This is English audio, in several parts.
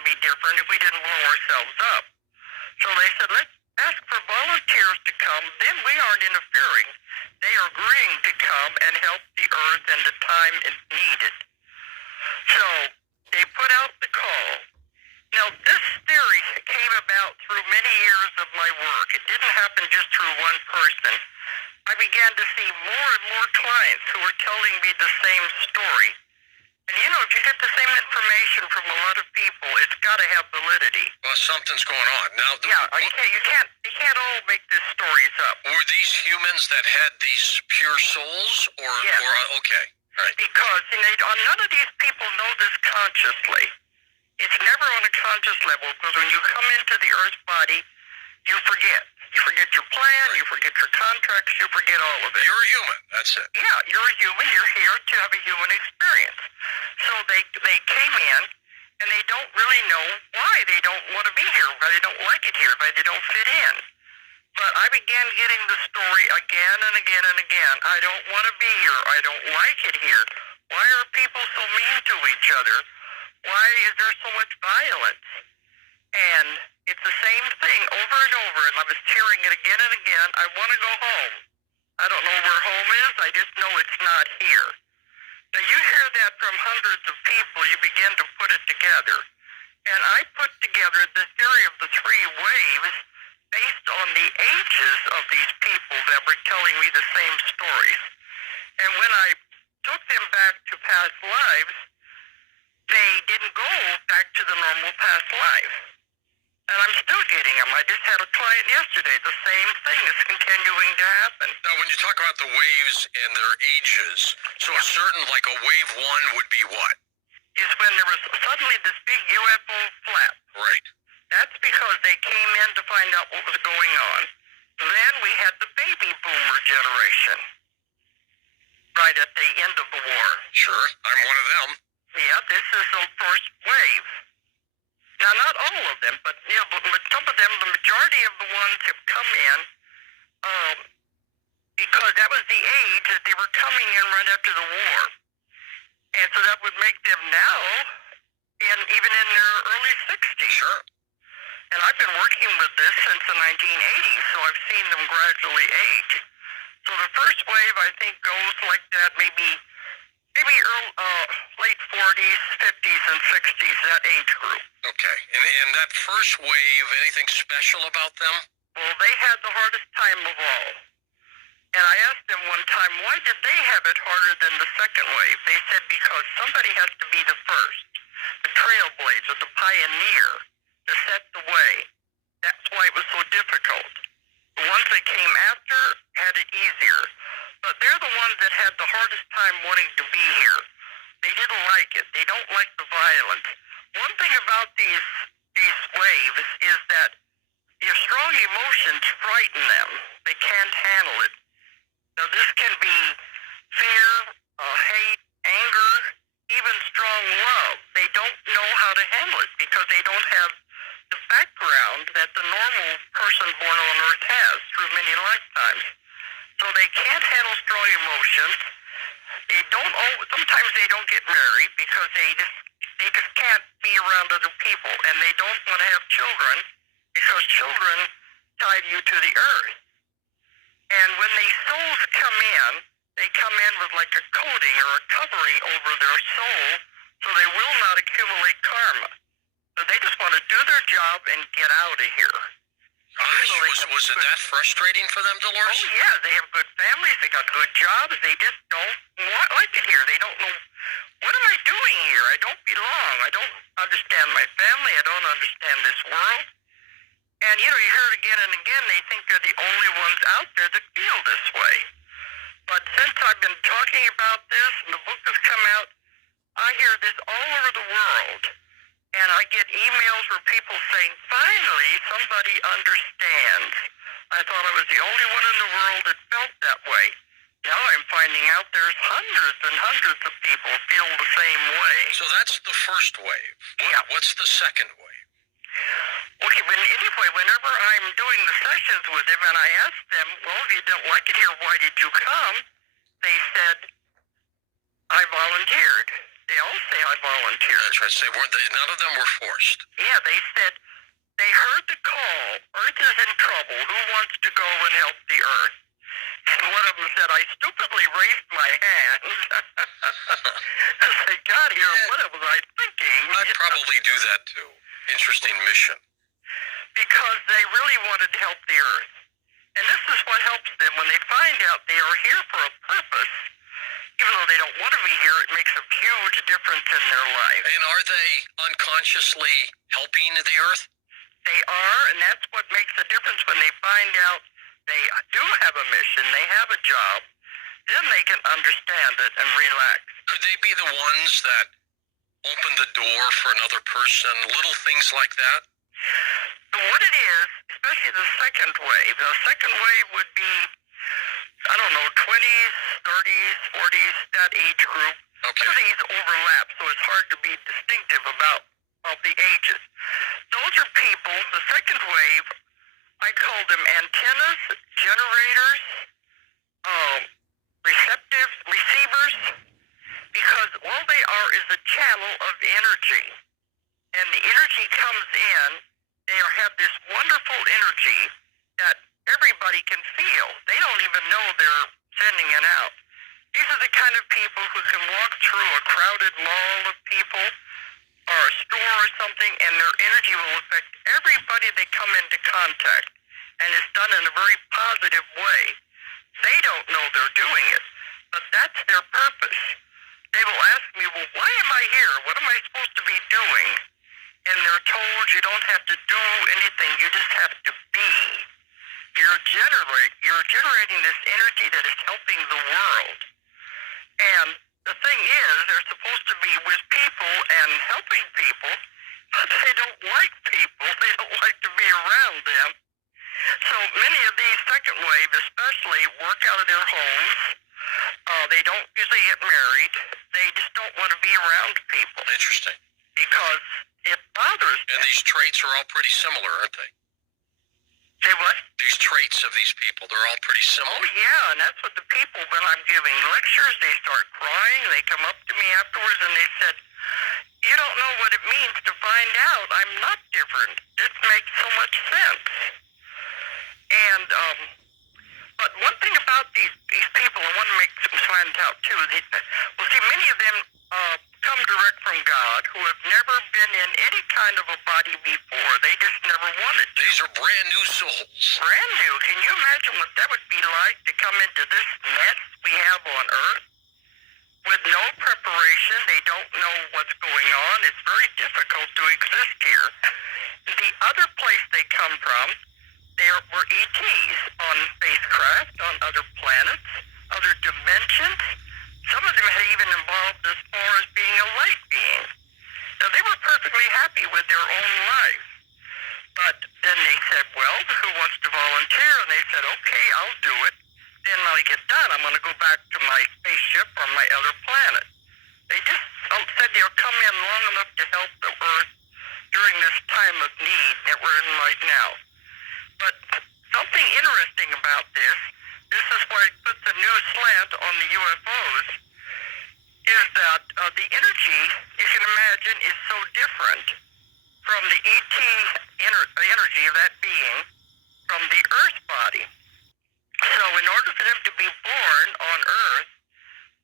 to be different if we didn't blow ourselves up. So they said, let's ask for volunteers to come. Then we aren't interfering. They are agreeing to come and help the earth and the time it's needed. So they put out the call. Now, this theory came about through many years of my work. It didn't happen just through one person. I began to see more and more clients who were telling me the same story. And you know, if you get the same information from a lot of people, it's got to have validity. Well, something's going on. Now, you can't all make these stories up. Were these humans that had these pure souls, or okay, all right? Because none of these people know this consciously. It's never on a conscious level, because when you come into the Earth body, you forget. You forget your plan, you forget your contracts, you forget all of it. You're a human, that's it. Yeah, you're a human, you're here to have a human experience. So they came in, and they don't really know why they don't want to be here, why they don't like it here, why they don't fit in. But I began getting the story again and again and again. I don't want to be here, I don't like it here. Why are people so mean to each other? Why is there so much violence? And it's the same thing over and over, and I was hearing it again and again. I want to go home. I don't know where home is. I just know it's not here. Now, you hear that from hundreds of people. You begin to put it together. And I put together the theory of the three waves based on the ages of these people that were telling me the same stories. And when I took them back to past lives, they didn't go back to the normal past life. And I'm still getting them. I just had a client yesterday. The same thing is continuing to happen. Now, when you talk about the waves and their ages, so a certain, like a wave one would be what? Is when there was suddenly this big UFO flap. Right. That's because they came in to find out what was going on. Then we had the baby boomer generation. Right at the end of the war. Sure, I'm one of them. Yeah, this is the first wave. Now, not all of them, but but some of them, the majority of the ones have come in because that was the age that they were coming in right after the war. And so that would make them now, even in their early 60s. Sure. And I've been working with this since the 1980s, so I've seen them gradually age. So the first wave, I think, goes like that, maybe late 40s, 50s, and 60s, that age group. Okay. And that first wave, anything special about them? Well, they had the hardest time of all. And I asked them one time, why did they have it harder than the second wave? They said, because somebody has to be the first, the trailblazer, the pioneer, to set the way. That's why it was so difficult. The ones that came after had it easier. But they're the ones that had the hardest time wanting to be here. They didn't like it. They don't like the violence. One thing about these waves is that your strong emotions frighten them. They can't handle it. Now, this can be fear, hate, anger, even strong love. They don't know how to handle it because they don't have the background that the normal person born on Earth has through many lifetimes. So they can't handle strong emotions. Sometimes they don't get married because they just can't be around other people, and they don't want to have children because children tie you to the earth. And when these souls come in, they come in with like a coating or a covering over their soul, so they will not accumulate karma. So they just want to do their job and get out of here. Was it that frustrating for them, Dolores? Oh, yeah. They have good families. They got good jobs. They just don't like it here. They don't know, what am I doing here? I don't belong. I don't understand my family. I don't understand this world. And, you hear it again and again. They think they're the only ones out there that feel this way. But since I've been talking about this and the book has come out, I hear this all over the world. And I get emails where people saying, finally, somebody understands. I thought I was the only one in the world that felt that way. Now I'm finding out there's hundreds and hundreds of people feel the same way. So that's the first wave. Yeah. What's the second wave? Okay, whenever I'm doing the sessions with them and I ask them, well, if you don't like it here, why did you come? They said, I volunteered. They all say I volunteered. That's right. None of them were forced. Yeah, they said they heard the call. Earth is in trouble. Who wants to go and help the Earth? And one of them said, I stupidly raised my hand. As I got here, what was I thinking? I'd probably do that too. Interesting mission. Because they really wanted to help the Earth. And this is what helps them when they find out they are here for a purpose. Even though they don't want to be here, it makes a huge difference in their life. And are they unconsciously helping the Earth? They are, and that's what makes the difference when they find out they do have a mission, they have a job, then they can understand it and relax. Could they be the ones that open the door for another person, little things like that? But what it is, especially the second wave would be, I don't know, 20s, 30s, 40s, that age group. Okay. Some of these overlap, so it's hard to be distinctive about the ages. Those are people, the second wave, I call them antennas, generators, receivers, because all they are is a channel of energy. And the energy comes in, they have this wonderful energy that everybody can feel. They don't even know they're sending it out. These are the kind of people who can walk through a crowded mall of people or a store or something, and their energy will affect everybody they come into contact. And it's done in a very positive way. They don't know they're doing it, but that's their purpose. They will ask me, well, why am I here? What am I supposed to be doing? And they're told you don't have to do anything. You just have to be. You're generating this energy that is helping the world. And the thing is, they're supposed to be with people and helping people, but they don't like people. They don't like to be around them. So many of these second wave especially work out of their homes. They don't usually get married. They just don't want to be around people. Interesting. Because it bothers them. And these traits are all pretty similar, aren't they? Say what? These traits of these people, they're all pretty similar. Oh, yeah, and that's what the people, when I'm giving lectures, they start crying. They come up to me afterwards and they said, you don't know what it means to find out I'm not different. This makes so much sense. And, but one thing about these people, I want to make some find out too. Well, see, many of them come direct from God, who have never been in any kind of a body before. They just never wanted to. These are brand new souls. Brand new. Can you imagine what that would be like to come into this mess we have on Earth? With no preparation, they don't know what's going on. It's very difficult to exist here. The other place they come from, there were ETs on spacecraft, on other planets, other dimensions. Some of them had even evolved as far as being a light being. Now, they were perfectly happy with their own life. But then they said, well, who wants to volunteer? And they said, okay, I'll do it. Then when I get done, I'm going to go back to my spaceship on my other planet. They just said they'll come in long enough to help the Earth during this time of need that we're in right now. But something interesting about this is where it puts a new slant on the UFOs, is that the energy, you can imagine, is so different from the ET energy of that being from the Earth body. So in order for them to be born on Earth,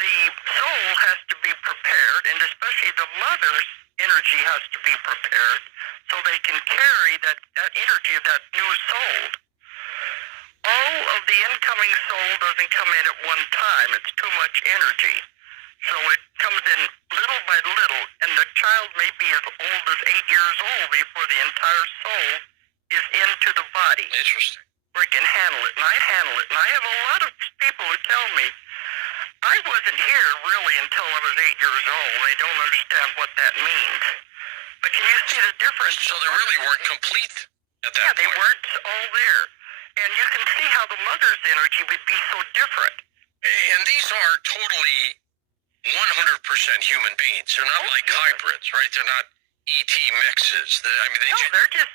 the soul has to be prepared, and especially the mother's energy has to be prepared so they can carry that energy of that new soul. All of the incoming soul doesn't come in at one time. It's too much energy. So it comes in little by little, and the child may be as old as 8 years old before the entire soul is into the body. Interesting. Where it can handle it, and I handle it. And I have a lot of people who tell me, I wasn't here really until I was 8 years old. They don't understand what that means. But can you see the difference? So they really weren't complete at that point. Yeah, they weren't all there. And you can see how the mother's energy would be so different. And these are totally 100% human beings. They're not like hybrids, right? They're not ET mixes. They're just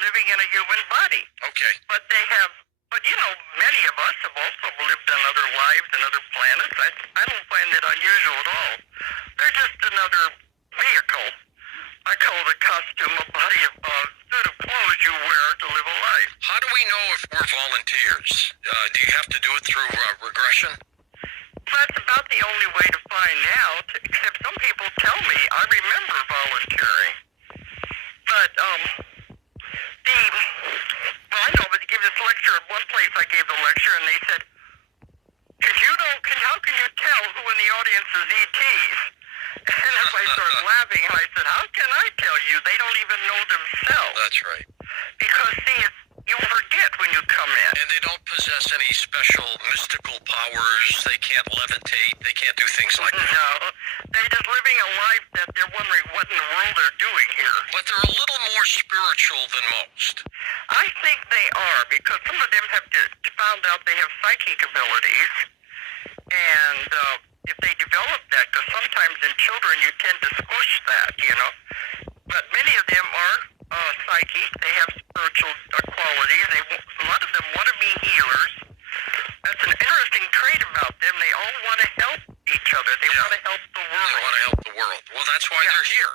living in a human body. Okay. But they have But many of us have also lived on other lives and other planets. I don't find that unusual at all. They're just another vehicle. I call it a costume, a body of suit of clothes you wear to live a life. How do we know if we're volunteers? Do you have to do it through regression? That's about the only way to find out, except some people tell me I remember volunteering. But, well, I know, but they gave this lecture at one place. I gave the lecture, and they said, how can you tell who in the audience is ETs? And everybody started laughing, and I said, how can I tell you? They don't even know themselves. That's right. Because, see, you forget when you come in. And they don't possess any special mystical powers. They can't levitate. They can't do things like that. No, they're just living a life that they're wondering what in the world they're doing here. But they're a little more spiritual than most. I think they are, because some of them have found out they have psychic abilities. And if they develop that, because sometimes in children you tend to squish that, But many of them are psychic. They have spiritual qualities. A lot of them want to be healers. That's an interesting trait about them. They all want to help each other. They want to help the world. They want to help the world. Well, that's why they're here.